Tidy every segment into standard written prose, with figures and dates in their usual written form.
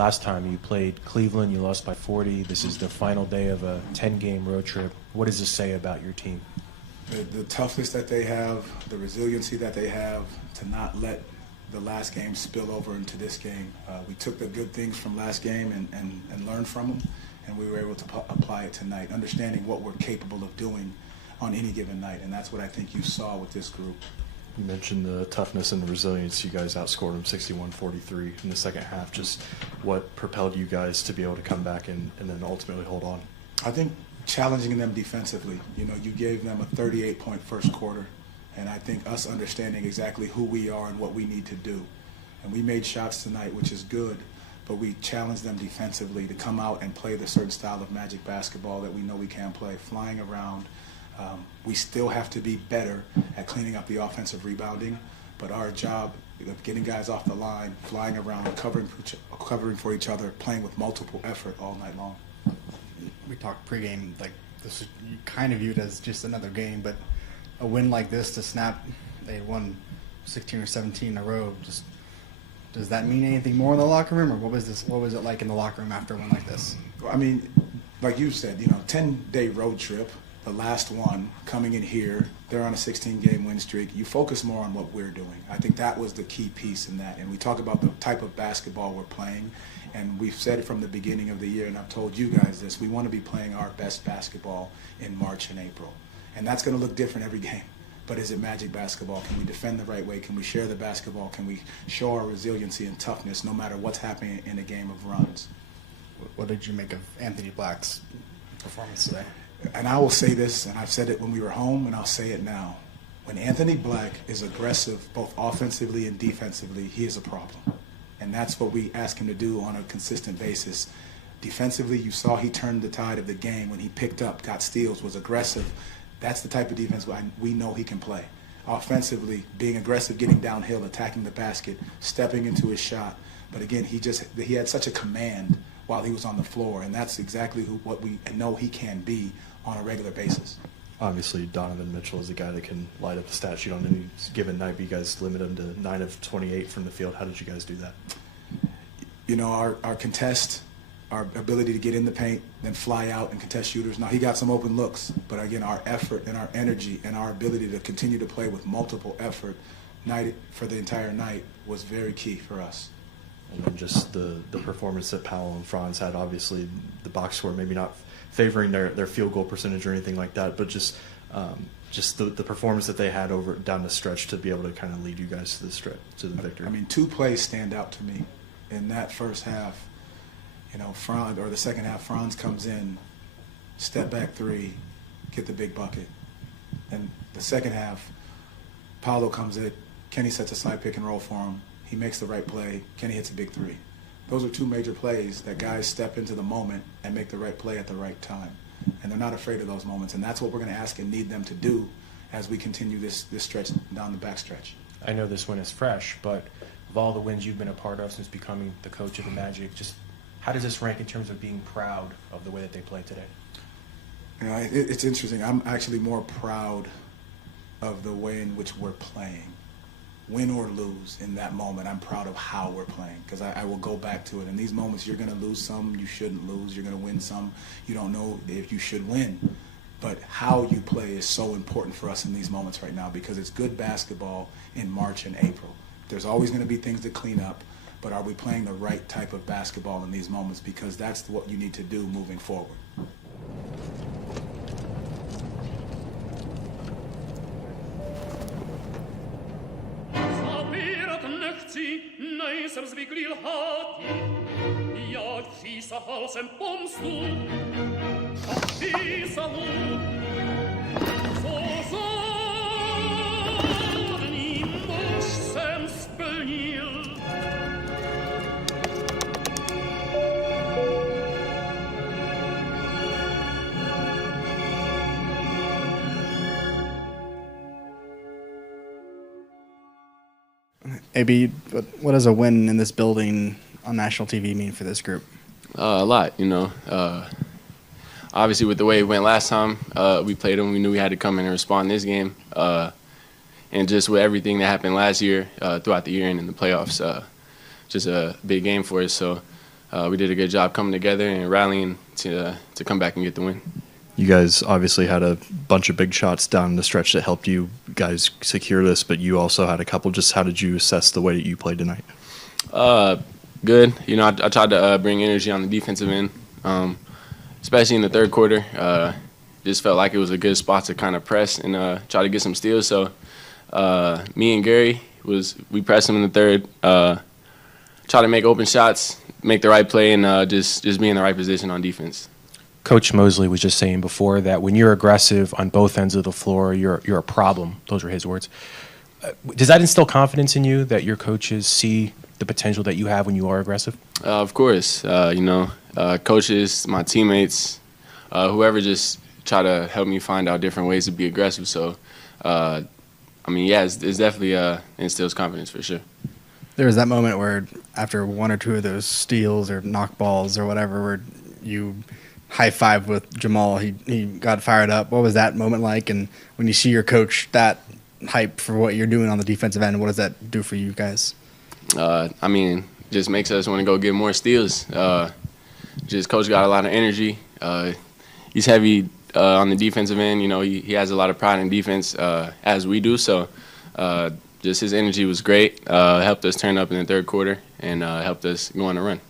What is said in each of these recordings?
Last time you played Cleveland, you lost by 40. This is the final day of a 10-game road trip. What does this say about your team? The toughness that they have, the resiliency that they have to not let the last game spill over into this game. We took the good things from last game and learned from them, and we were able to apply it tonight, understanding what we're capable of doing on any given night, and that's what I think you saw with this group. You mentioned the toughness and the resilience. You guys outscored them 61-43 in the second half. Just what propelled you guys to be able to come back and then ultimately hold on? I think challenging them defensively. You know, you gave them a 38-point first quarter, and I think us understanding exactly who we are and what we need to do. And we made shots tonight, which is good, but we challenged them defensively to come out and play the certain style of Magic basketball that we know we can play, flying around. We still have to be better at cleaning up the offensive rebounding, but our job of getting guys off the line, flying around, covering for each other, playing with multiple effort all night long. We talked pregame, like this is you kind of viewed as just another game, but a win like this to snap, they won 16 or 17 in a row. Just does that mean anything more in the locker room, or what was this? What was it like in the locker room after a win like this? I mean, like you said, 10-day road trip. The last one coming in here, they're on a 16-game win streak. You focus more on what we're doing. I think that was the key piece in that. And we talk about the type of basketball we're playing. And we've said it from the beginning of the year, and I've told you guys this, we want to be playing our best basketball in March and April. And that's going to look different every game. But is it Magic basketball? Can we defend the right way? Can we share the basketball? Can we show our resiliency and toughness no matter what's happening in a game of runs? What did you make of Anthony Black's performance today? And I will say this, and I've said it when we were home, and I'll say it now. When Anthony Black is aggressive, both offensively and defensively, he is a problem. And that's what we ask him to do on a consistent basis. Defensively, you saw he turned the tide of the game when he picked up, got steals, was aggressive. That's the type of defense we know he can play. Offensively, being aggressive, getting downhill, attacking the basket, stepping into his shot. But again, he had such a command while he was on the floor, and that's exactly what we know he can be on a regular basis. Obviously, Donovan Mitchell is a guy that can light up the stat sheet on any given night, but you guys limit him to 9 of 28 from the field. How did you guys do that? You know, our contest, our ability to get in the paint, then fly out and contest shooters. Now, he got some open looks, but again, our effort and our energy and our ability to continue to play with multiple effort for the entire night was very key for us. And then just the performance that Powell and Franz had, obviously the box score maybe not favoring their field goal percentage or anything like that, but just the performance that they had over down the stretch to be able to kind of lead you guys to the victory. I mean, 2 plays stand out to me in that first half. Franz, or the second half, Franz comes in, step back 3, get the big bucket. And the second half, Paolo comes in, Kenny sets a side pick and roll for him. He makes the right play. Kenny hits a big 3. Those are 2 major plays that guys step into the moment and make the right play at the right time. And they're not afraid of those moments. And that's what we're going to ask and need them to do as we continue this stretch down the back stretch. I know this win is fresh, but of all the wins you've been a part of since becoming the coach of the Magic, just how does this rank in terms of being proud of the way that they played today? It's interesting. I'm actually more proud of the way in which we're playing. Win or lose in that moment, I'm proud of how we're playing, because I will go back to it. In these moments, you're going to lose some, you shouldn't lose. You're going to win some, you don't know if you should win. But how you play is so important for us in these moments right now, because it's good basketball in March and April. There's always going to be things to clean up, but are we playing the right type of basketball in these moments? Because that's what you need to do moving forward. Najsem zvyklý lhát, jak přísahal jsem pomstu, a přísahu, co zadní muž jsem splnil. AB, what does a win in this building on national TV mean for this group? A lot, Obviously, with the way it went last time, we played them. We knew we had to come in and respond this game. And just with everything that happened last year, throughout the year and in the playoffs, just a big game for us. So we did a good job coming together and rallying to come back and get the win. You guys obviously had a bunch of big shots down the stretch that helped you guys secure this, but you also had a couple. Just how did you assess the way that you played tonight? Good. You know, I tried to bring energy on the defensive end, especially in the third quarter. Just felt like it was a good spot to kind of press and try to get some steals. So me and Gary, we pressed him in the third, try to make open shots, make the right play, and just be in the right position on defense. Coach Mosley was just saying before that when you're aggressive on both ends of the floor, you're a problem. Those were his words. Does that instill confidence in you that your coaches see the potential that you have when you are aggressive? Of course. You know, coaches, my teammates, whoever just try to help me find out different ways to be aggressive. So, I mean, yeah, it's definitely instills confidence for sure. There was that moment where after one or two of those steals or knock balls or whatever, where you high-fived with Jamal, he got fired up. What was that moment like? And when you see your coach that hype for what you're doing on the defensive end, what does that do for you guys? I mean, just makes us want to go get more steals. Just coach got a lot of energy. He's heavy on the defensive end. You know, he has a lot of pride in defense, as we do. So just his energy was great. Helped us turn up in the third quarter and helped us go on a run.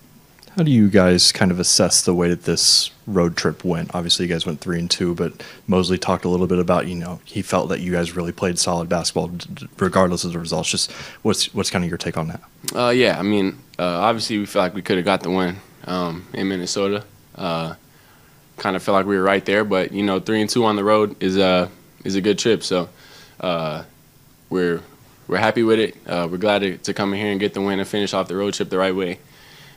How do you guys kind of assess the way that this road trip went? Obviously, you guys went 3-2, but Mosley talked a little bit about, you know, he felt that you guys really played solid basketball regardless of the results. Just what's kind of your take on that? Yeah, I mean, obviously we feel like we could have got the win in Minnesota. Kind of felt like we were right there, but you know, 3-2 on the road is a good trip. So we're happy with it. We're glad to come in here and get the win and finish off the road trip the right way.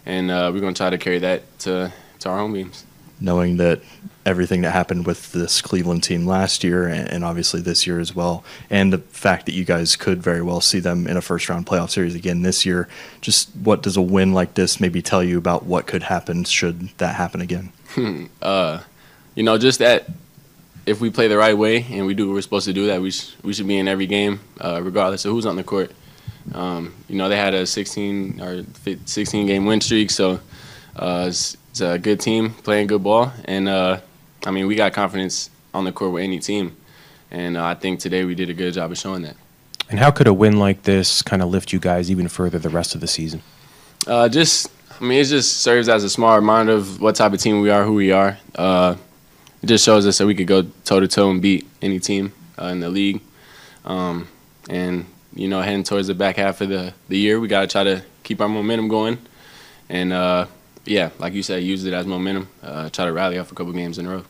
And we're going to try to carry that to our home games. Knowing that everything that happened with this Cleveland team last year and obviously this year as well, and the fact that you guys could very well see them in a first-round playoff series again this year, just what does a win like this maybe tell you about what could happen should that happen again? You know, just that if we play the right way and we do what we're supposed to do, that we should be in every game, regardless of who's on the court. You know, they had a 16-game win streak, so it's a good team playing good ball. And, I mean, we got confidence on the court with any team. And I think today we did a good job of showing that. And how could a win like this kind of lift you guys even further the rest of the season? It just serves as a small reminder of what type of team we are, who we are. It just shows us that we could go toe-to-toe and beat any team in the league. And you know, heading towards the back half of the year, we got to try to keep our momentum going. And, yeah, like you said, use it as momentum, try to rally off a couple games in a row.